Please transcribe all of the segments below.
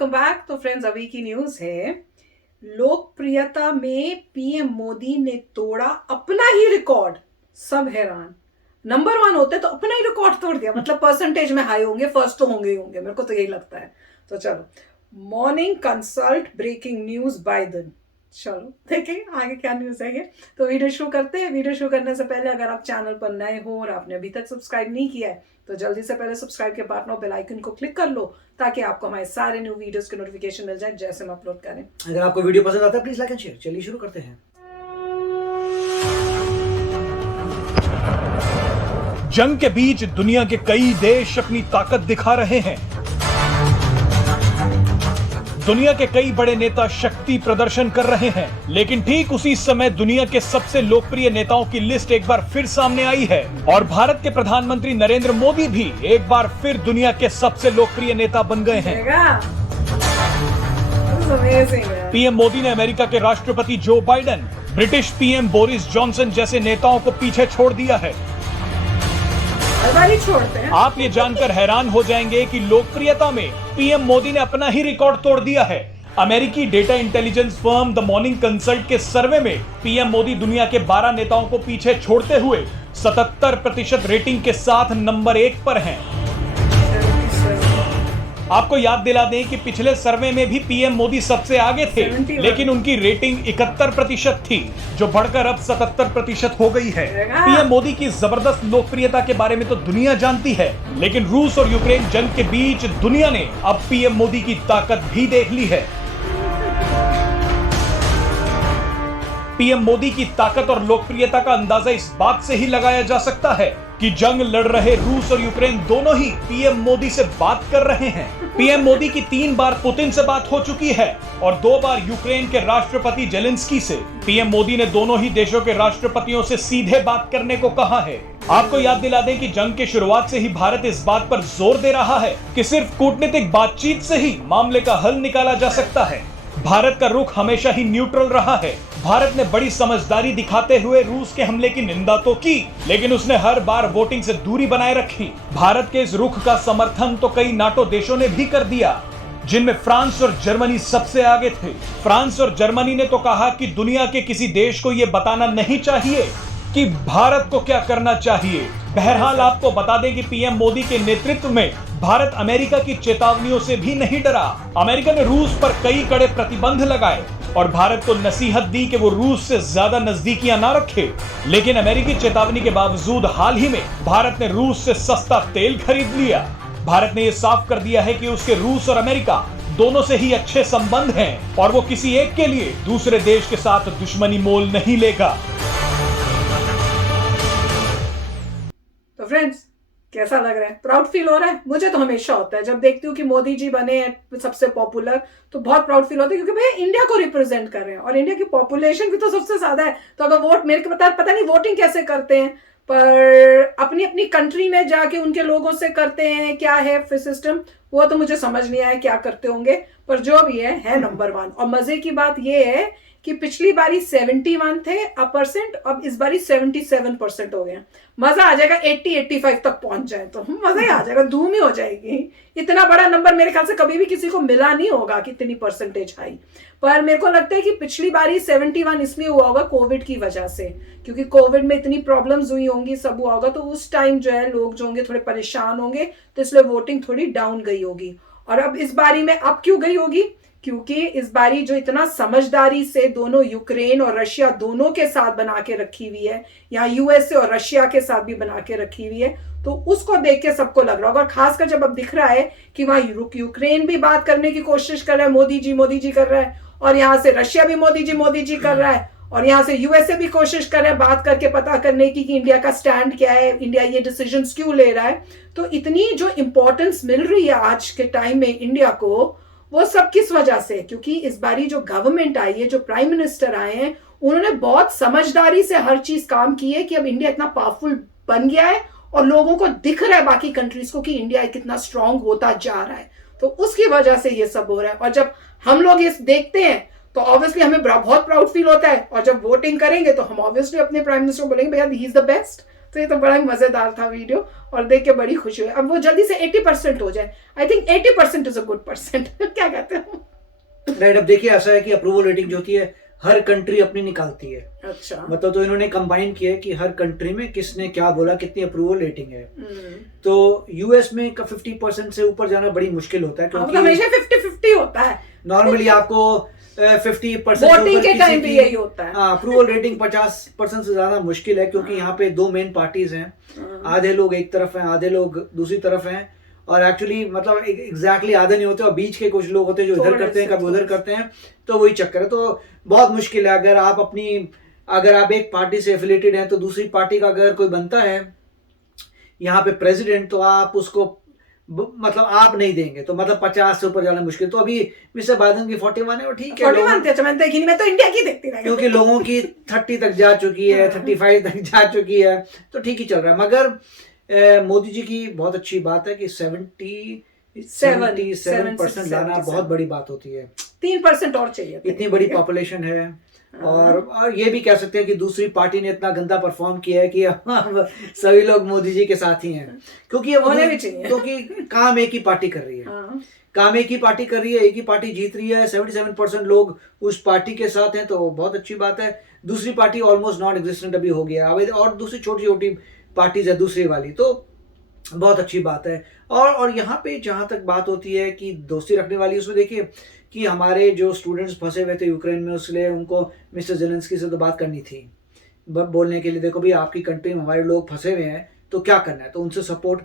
Welcome back. तो friends, अभी की न्यूज है, लोकप्रियता में पीएम मोदी ने तोड़ा अपना ही रिकॉर्ड। सब हैरान। नंबर वन होते तो अपना ही रिकॉर्ड तोड़ दिया, मतलब परसेंटेज में हाई होंगे, फर्स्ट तो होंगे ही होंगे, मेरे को तो यही लगता है। तो चलो, morning consult breaking news Biden. चलो देखेंगे आगे क्या न्यूज है ये। तो वीडियो शुरू करते हैं। वीडियो शुरू करने से पहले अगर आप चैनल पर नए हो और आपने अभी तक सब्सक्राइब नहीं किया है तो जल्दी से पहले सब्सक्राइब के बाद बेल आइकन को क्लिक कर लो, ताकि आपको हमारे सारे न्यू वीडियोस के नोटिफिकेशन मिल जाए जैसे हम अपलोड करें। अगर आपको वीडियो पसंद आता है प्लीज लाइक एंड शेयर। चलिए शुरू करते हैं। जंग के बीच दुनिया के कई देश अपनी ताकत दिखा रहे हैं। दुनिया के कई बड़े नेता शक्ति प्रदर्शन कर रहे हैं, लेकिन ठीक उसी समय दुनिया के सबसे लोकप्रिय नेताओं की लिस्ट एक बार फिर सामने आई है और भारत के प्रधानमंत्री नरेंद्र मोदी भी एक बार फिर दुनिया के सबसे लोकप्रिय नेता बन गए हैं। पीएम मोदी ने अमेरिका के राष्ट्रपति Joe Biden, British PM Boris Johnson जैसे नेताओं को पीछे छोड़ दिया है। छोड़ते हैं। आप ये जानकर हैरान हो जाएंगे कि लोकप्रियता में पीएम मोदी ने अपना ही रिकॉर्ड तोड़ दिया है। अमेरिकी data intelligence firm the morning consult के सर्वे में पीएम मोदी दुनिया के 12 नेताओं को पीछे छोड़ते हुए 77% रेटिंग के साथ नंबर 1 पर हैं। आपको याद दिला दें कि पिछले सर्वे में भी पीएम मोदी सबसे आगे थे, लेकिन उनकी रेटिंग 71% थी, जो बढ़कर अब 77% हो गई है। पीएम मोदी की जबरदस्त लोकप्रियता के बारे में तो दुनिया जानती है, लेकिन रूस और यूक्रेन जंग के बीच दुनिया ने अब पीएम मोदी की ताकत भी देख ली है। पीएम मोदी की ताकत और लोकप्रियता का अंदाजा इस बात से ही लगाया जा सकता है कि जंग लड़ रहे रूस और यूक्रेन दोनों ही पीएम मोदी से बात कर रहे हैं। पीएम मोदी की 3 बार पुतिन से बात हो चुकी है और 2 बार यूक्रेन के राष्ट्रपति जेलेंस्की से। पीएम मोदी ने दोनों ही देशों के राष्ट्रपतियों से सीधे बात करने को कहा है। आपको याद दिला दें कि जंग के शुरुआत से ही भारत इस बात पर जोर दे रहा है कि सिर्फ कूटनीतिक बातचीत से ही मामले का हल निकाला जा सकता है। भारत का रुख हमेशा ही न्यूट्रल रहा है। भारत ने बड़ी समझदारी दिखाते हुए रूस के हमले की निंदा तो की, लेकिन उसने हर बार वोटिंग से दूरी बनाए रखी। भारत के इस रुख का समर्थन तो कई नाटो देशों ने भी कर दिया, जिनमें फ्रांस और जर्मनी सबसे आगे थे। फ्रांस और जर्मनी ने तो कहा कि दुनिया के किसी देश को यह बताना नहीं चाहिए कि भारत को क्या करना चाहिए। बहरहाल आपको बता दें कि पीएम मोदी के नेतृत्व में भारत अमेरिका की चेतावनियों से भी नहीं डरा। अमेरिका ने रूस पर कई कड़े प्रतिबंध लगाए और भारत को नसीहत दी कि वो रूस से ज्यादा नजदीकियां ना रखे, लेकिन अमेरिकी चेतावनी के बावजूद हाल ही में भारत ने रूस से सस्ता तेल खरीद लिया। भारत ने यह साफ कर दिया है कि उसके रूस और अमेरिका दोनों से ही अच्छे संबंध हैं और वो किसी एक के लिए दूसरे देश के साथ दुश्मनी मोल नहीं लेगा। तो फ्रेंड्स, कैसा लग रहा है? प्राउड फील हो रहा है? मुझे तो हमेशा होता है जब देखती हूँ कि मोदी जी बने हैं सबसे पॉपुलर, तो बहुत प्राउड फील होता है, क्योंकि भैया इंडिया को रिप्रेजेंट कर रहे हैं और इंडिया की पॉपुलेशन भी तो सबसे ज्यादा है। तो अगर वोट मेरे को पता नहीं वोटिंग कैसे करते हैं, पर अपनी अपनी कंट्री में जाके उनके लोगों से करते हैं, क्या है फिर सिस्टम, वो तो मुझे समझ नहीं आया क्या करते होंगे, पर जो भी है नंबर 1। और मजे की बात ये है कि पिछली बारी 71 थे परसेंट, अब इस बारी 77% हो गए। मजा आ जाएगा 80-85 तक पहुंच जाए तो मजा ही आ जाएगा, धूम ही हो जाएगी। इतना बड़ा नंबर मेरे ख्याल से कभी भी किसी को मिला नहीं होगा कि इतनी परसेंटेज हाई। पर मेरे को लगता है कि पिछली बारी 71 इसलिए हुआ होगा कोविड की वजह से, क्योंकि कोविड में इतनी प्रॉब्लम्स हुई होंगी, सब हुआ होगा, तो उस टाइम जो है लोग जो होंगे थोड़े परेशान होंगे, तो इसलिए वोटिंग थोड़ी डाउन गई होगी। और अब इस बारी में अब क्यों गई होगी? क्योंकि इस बारी जो इतना समझदारी से दोनों यूक्रेन और रशिया दोनों के साथ बना के रखी हुई है, यहाँ यूएसए और रशिया के साथ भी बना के रखी हुई है, तो उसको देख के सबको लग रहा होगा। और खासकर जब अब दिख रहा है कि वहां यूक्रेन भी बात करने की कोशिश कर रहा है, मोदी जी कर रहा है, और यहाँ से रशिया भी मोदी जी कर रहा है, और यहाँ से यूएसए भी कोशिश कर रहा है बात करके पता करने की कि इंडिया का स्टैंड क्या है, इंडिया ये डिसीजंस क्यों ले रहा है। तो इतनी जो इंपॉर्टेंस मिल रही है आज के टाइम में इंडिया को, वो सब किस वजह से? क्योंकि इस बारी जो गवर्नमेंट आई है, जो प्राइम मिनिस्टर आए हैं, उन्होंने बहुत समझदारी से हर चीज काम की है कि अब इंडिया इतना पावरफुल बन गया है और लोगों को दिख रहा है बाकी कंट्रीज को कि इंडिया कितना स्ट्रांग होता जा रहा है। तो उसकी वजह से ये सब हो रहा है। और जब हम लोग ये देखते हैं तो ऑब्वियसली हमें बहुत प्राउड फील होता है, और जब वोटिंग करेंगे तो हम ऑब्वियसली अपने प्राइम मिनिस्टर को बोलेंगे भैया ही इज द बेस्ट। तो ये तो बड़ा ही मजेदार था वीडियो और देख के बड़ी खुशी हुई। अब वो जल्दी से 80% हो जाए। I think 80% is a good percent. क्या कहते हो? राइट, अब देखिए ऐसा है कि अप्रूवल रेटिंग जो होती है हर कंट्री अपनी निकालती है। अच्छा, मतलब तो इन्होंने कंबाइन किया है कि हर कंट्री में किसने क्या बोला, कितनी अप्रूवल रेटिंग है। तो यूएस में 50% से ऊपर जाना बड़ी मुश्किल होता है, क्योंकि हमेशा 50-50 होता है नॉर्मली आपको 50% वोटिंग के टाइम भी यही होता है। हाँ, अप्रूवल रेटिंग 50% से ज्यादा मुश्किल है, क्योंकि यहाँ पे दो मेन पार्टीज हैं। आधे लोग एक तरफ हैं, आधे लोग दूसरी तरफ हैं, और एक्चुअली मतलब एग्जैक्टली आधे नहीं होते, और बीच के कुछ लोग होते हैं जो इधर करते हैं, कभी उधर करते हैं, तो वही चक्कर है। तो बहुत मुश्किल है। अगर आप एक पार्टी से एफिलेटेड हैं, तो दूसरी पार्टी का अगर कोई बनता है यहाँ पे प्रेसिडेंट, तो आप उसको मतलब आप नहीं देंगे, तो मतलब 50 से ऊपर जाना मुश्किल। तो अभी मिस्टर बाइडेन की 41 है, वो ठीक है। 41 थे, मैंने देखी नहीं, मैं तो इंडिया की देखती रही, क्योंकि लोगों की 30 तक जा चुकी है, 35 तक जा चुकी है, तो ठीक ही चल रहा है। मगर मोदी जी की बहुत अच्छी बात है कि 77% लाना बहुत बड़ी बात होती है। 3% और चाहिए, इतनी बड़ी पॉपुलेशन है, और ये भी कह सकते हैं कि दूसरी पार्टी ने इतना गंदा परफॉर्म किया है कि अब सभी लोग मोदी जी के साथ ही हैं, क्योंकि अब होने भी चाहिए, क्योंकि काम एक ही पार्टी कर रही है। काम एक ही पार्टी कर रही है, एक ही पार्टी जीत रही है, 77% लोग उस पार्टी के साथ हैं, तो बहुत अच्छी बात है। दूसरी पार्टी ऑलमोस्ट नॉन एग्जिस्टेंट अभी हो गया, और दूसरी छोटी छोटी पार्टीज है दूसरी वाली, तो बहुत अच्छी बात है। और यहाँ पे जहाँ तक बात होती है कि दोस्ती रखने वाली, उसमें देखिए कि हमारे जो स्टूडेंट्स फंसे हुए थे यूक्रेन में, उसलिए उनको मिस्टर जेलेंस्की से तो बात करनी थी, बोलने के लिए देखो भाई आपकी कंट्री में हमारे लोग फंसे हुए हैं, तो क्या करना है, तो उनसे सपोर्ट।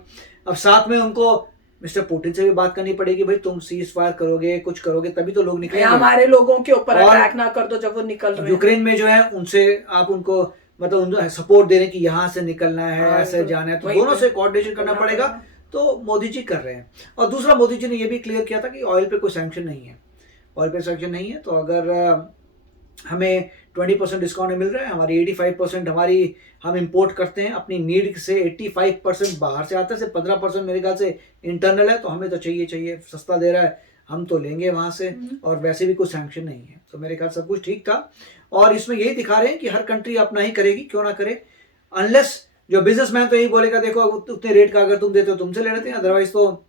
अब साथ में उनको मिस्टर पुतिन से भी बात करनी पड़ेगी, भाई तुम सीज फायर करोगे, कुछ करोगे, तभी तो लोग निकलेंगे। हमारे लोगों के ऊपर अटैक ना कर दो जब वो निकल रहे हैं। यूक्रेन में जो है उनसे आप उनको मतलब उनको सपोर्ट दे रहे हैं कि यहाँ से निकलना है, ऐसे जाना है, तो दोनों से कोऑर्डिनेशन करना पड़ेगा। तो मोदी जी कर रहे हैं। और दूसरा, मोदी जी ने ये भी क्लियर किया था कि ऑयल पे कोई सैंक्शन नहीं है, ऑयल पे सैंक्शन नहीं है। तो अगर हमें 20% डिस्काउंट मिल रहा है, हमारी 85% हम इंपोर्ट करते हैं अपनी नीड से, 85% बाहर से आता है, सिर्फ 15% मेरे ख्याल से इंटरनल है, तो हमें तो चाहिए, सस्ता दे रहा है, हम तो लेंगे वहां से, और वैसे भी कोई सैंक्शन नहीं है। तो मेरे ख्याल सब कुछ ठीक था, और इसमें यही दिखा रहे हैं कि हर कंट्री अपना ही करेगी, क्यों ना करे, अनलेस जो बिजनेसमैन तो यही बोलेगा देखो उतने रेट का अगर तुम देते हो तुमसे ले लेते हैं, अदरवाइज तो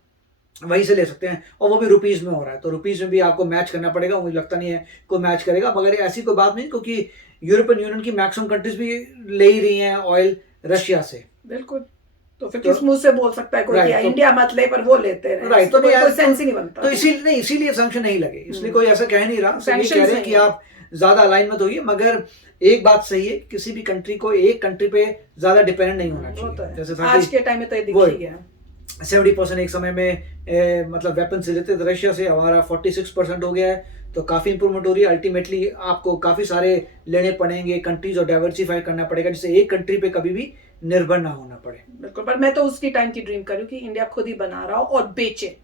वहीं से ले सकते हैं, और वो भी रुपीज में हो रहा है, तो रुपीज में भी आपको मैच करना पड़ेगा। मुझे लगता नहीं है कोई मैच करेगा, मगर ऐसी कोई बात नहीं, क्योंकि यूरोपियन यूनियन की मैक्सिमम कंट्रीज भी ले ही रही हैं ऑयल रशिया से। बिल्कुल, तो फिर किस मुंह से बोल सकता है कोई कि इंडिया मत ले, पर वो लेते हैं, राइट, तो कोई सेंस ही नहीं बनता। तो इसीलिए सैंक्शन नहीं लगे, इसलिए कोई ऐसा कह नहीं रहा, सब ये कह रहे हैं कि आप ज्यादा अलाइन मत होइए। मगर एक बात सही है, किसी भी कंट्री को एक कंट्री पे ज्यादा डिपेंडेंट नहीं होना चाहिए। जैसे आज के टाइम में तो ये दिख ही गया, 70% एक समय में मतलब वेपन से लेते थे रशिया से, हमारा 46% हो गया है, तो काफी इंप्रूवमेंट हो रही है। अल्टीमेटली आपको काफी सारे लेने पड़ेंगे कंट्रीज, और डाइवर्सिफाई करना पड़ेगा, जिससे एक कंट्री पे कभी भी निर्भर ना होना पड़े। बिल्कुल, पर मैं तो उसकी टाइम की ड्रीम करूँ कि इंडिया खुद ही बना रहा हो और बेचे।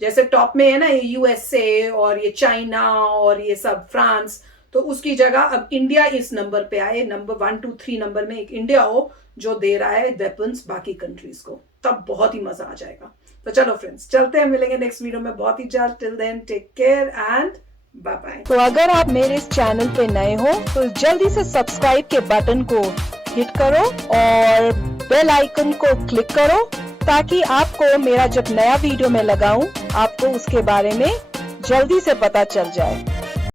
जैसे टॉप में है ना ये यूएसए और ये चाइना और ये सब फ्रांस, तो उसकी जगह अब इंडिया इस नंबर पे आए, नंबर 1, 2, 3 नंबर में एक इंडिया हो जो दे रहा है वेपन्स बाकी कंट्रीज को, तब बहुत ही मजा आ जाएगा। तो चलो फ्रेंड्स, चलते हैं, मिलेंगे नेक्स्ट वीडियो में बहुत ही जल्द। Till then take care and bye bye. तो अगर आप मेरे इस चैनल पे नए हो तो जल्दी से सब्सक्राइब के बटन को हिट करो और बेल आइकन को क्लिक करो, ताकि आपको मेरा जब नया वीडियो मैं लगाऊं आपको उसके बारे में जल्दी से पता चल जाए।